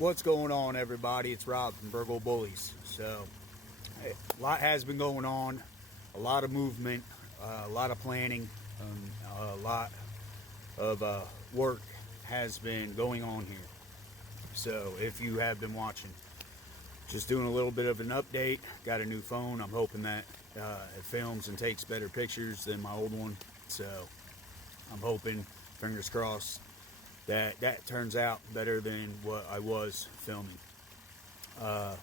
What's going on, everybody? It's Rob from BergoldBullys. So, a lot has been going on, a lot of movement, a lot of planning, a lot of work has been going on here. So, if you have been watching, just doing a little bit of an update. Got a new phone. I'm hoping that it films and takes better pictures than my old one. So, I'm hoping, fingers crossed, that turns out better than what I was filming.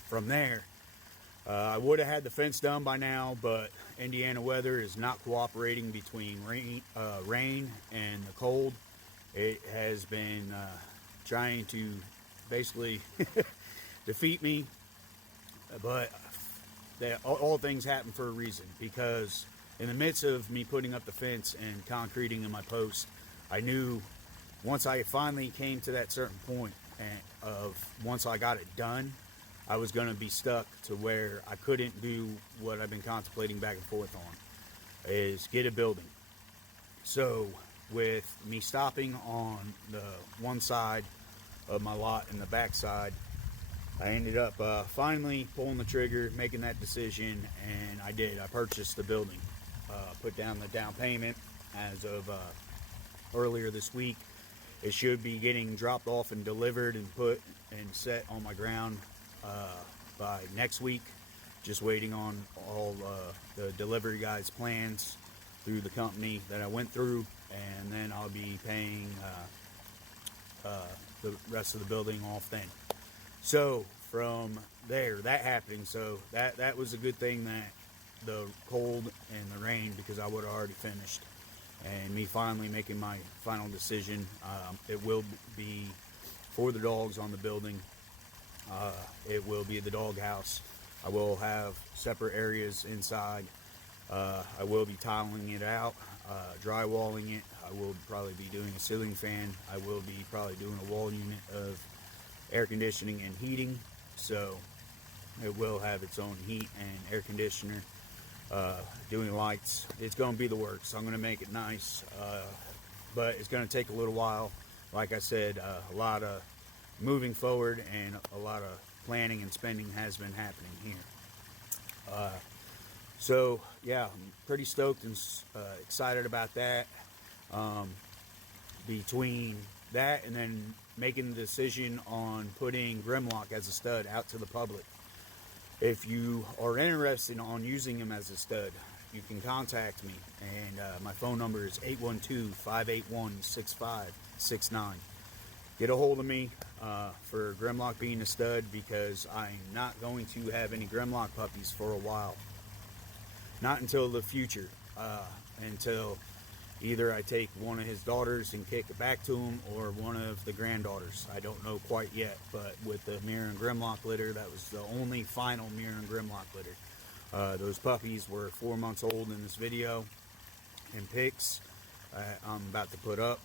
From there, I would have had the fence done by now, but Indiana weather is not cooperating between rain and the cold. It has been trying to basically defeat me, but all things happen for a reason, because in the midst of me putting up the fence and concreting in my post, I knew once I finally came to that certain point of once I got it done, I was going to be stuck to where I couldn't do what I've been contemplating back and forth on, is get a building. So with me stopping on the one side of my lot and the back side, I ended up finally pulling the trigger, making that decision, and I did. I purchased the building, put down the down payment as of earlier this week. It should be getting dropped off and delivered and put and set on my ground by next week. Just waiting on all the delivery guys' plans through the company that I went through, and then I'll be paying the rest of the building off then. So from there, that happening, so that was a good thing, that the cold and the rain, because I would have already finished. And me finally making my final decision. It will be for the dogs on the building. It will be the dog house. I will have separate areas inside. I will be tiling it out, drywalling it. I will probably be doing a ceiling fan. I will be probably doing a wall unit of air conditioning and heating. So it will have its own heat and air conditioner. Doing lights, it's going to be the works. I'm going to make it nice, but it's going to take a little while. Like I said, a lot of moving forward and a lot of planning and spending has been happening here. So yeah, I'm pretty stoked and excited about that. Between that and then making the decision on putting Grimlock as a stud out to the public. If you are interested on using him as a stud, you can contact me, and my phone number is 812-581-6569. Get a hold of me for Grimlock being a stud, because I'm not going to have any Grimlock puppies for a while. Not until the future, until either I take one of his daughters and kick it back to him, or one of the granddaughters. I don't know quite yet, but with the Mirror and Grimlock litter, that was the only final Mirror and Grimlock litter. Those puppies were 4 months old in this video, and pics I'm about to put up,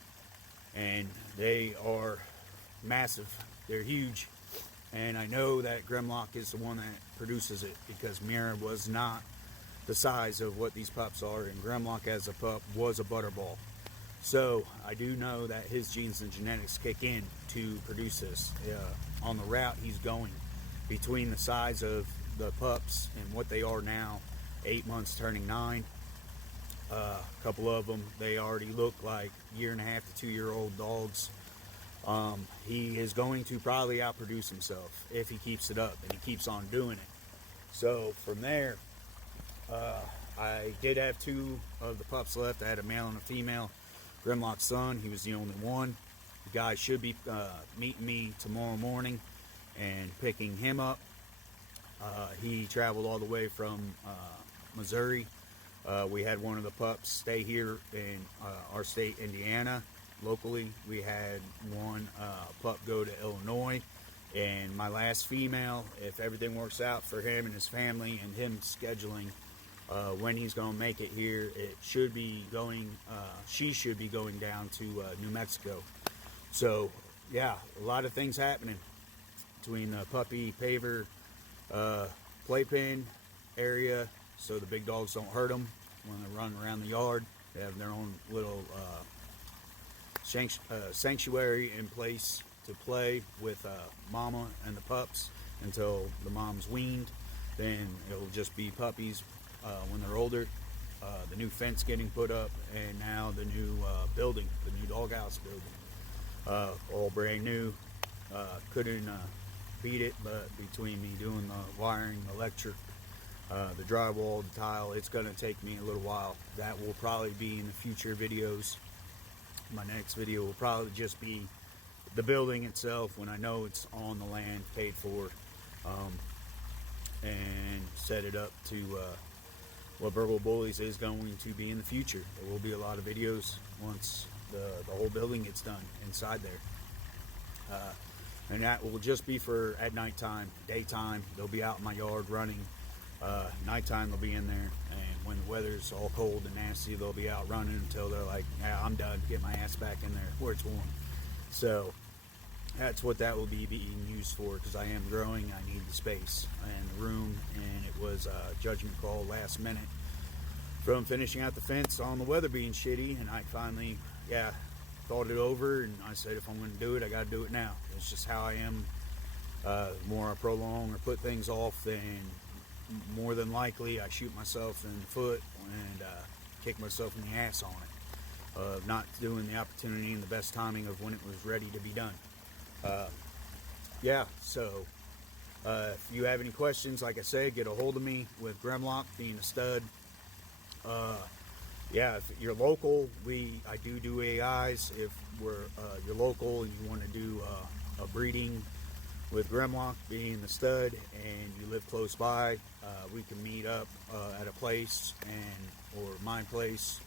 and they are massive. They're huge, and I know that Grimlock is the one that produces it, because Mirror was not the size of what these pups are, and Grimlock as a pup was a butterball. So I do know that his genes and genetics kick in to produce this. On the route he's going, between the size of the pups and what they are now, 8 months turning 9, a couple of them, they already look like 1.5 to 2 year old dogs. He is going to probably outproduce himself if he keeps it up, and he keeps on doing it. So from there, I did have 2 of the pups left. I had a male and a female. Grimlock's son, he was the only one. The guy should be meeting me tomorrow morning and picking him up. He traveled all the way from Missouri. We had one of the pups stay here in our state, Indiana, locally. We had one pup go to Illinois. And my last female, if everything works out for him and his family and him scheduling when he's going to make it here, it should be going, she should be going down to New Mexico. So yeah, a lot of things happening between the puppy paver playpen area, so the big dogs don't hurt them when they run around the yard. They have their own little sanctuary in place to play with mama and the pups until the mom's weaned. Then it'll just be puppies when they're older. The new fence getting put up, and now the new building, the new doghouse building, all brand new. Couldn't beat it, but between me doing the wiring, the electric, the drywall, the tile, it's going to take me a little while. That will probably be in the future videos. My next video will probably just be the building itself when I know it's on the land, paid for, and set it up to what BergoldBullys is going to be in the future. There will be a lot of videos once the whole building gets done inside there. And that will just be for at nighttime. Daytime, they'll be out in my yard running. Nighttime, they'll be in there. And when the weather's all cold and nasty, they'll be out running until they're like, yeah, I'm done, get my ass back in there where it's warm. So that's what that will be being used for, because I am growing. I need the space and the room, and it was a judgment call last minute from finishing out the fence on the weather being shitty, and I finally, thought it over, and I said, if I'm going to do it, I got to do it now. It's just how I am. The more I prolong or put things off, then more than likely I shoot myself in the foot and kick myself in the ass on it, of not doing the opportunity and the best timing of when it was ready to be done. So if you have any questions, like I said, get a hold of me with Grimlock being a stud. If you're local, I do AIs. If you're local and you want to do a breeding with Grimlock being the stud and you live close by, we can meet up at a place, or my place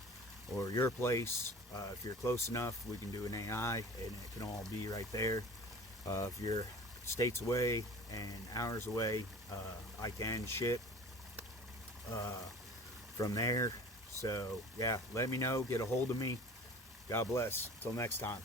or your place. If you're close enough, we can do an AI, and it can all be right there. If you're states away and hours away, I can ship from there. So let me know, get a hold of me. God bless. Till next time.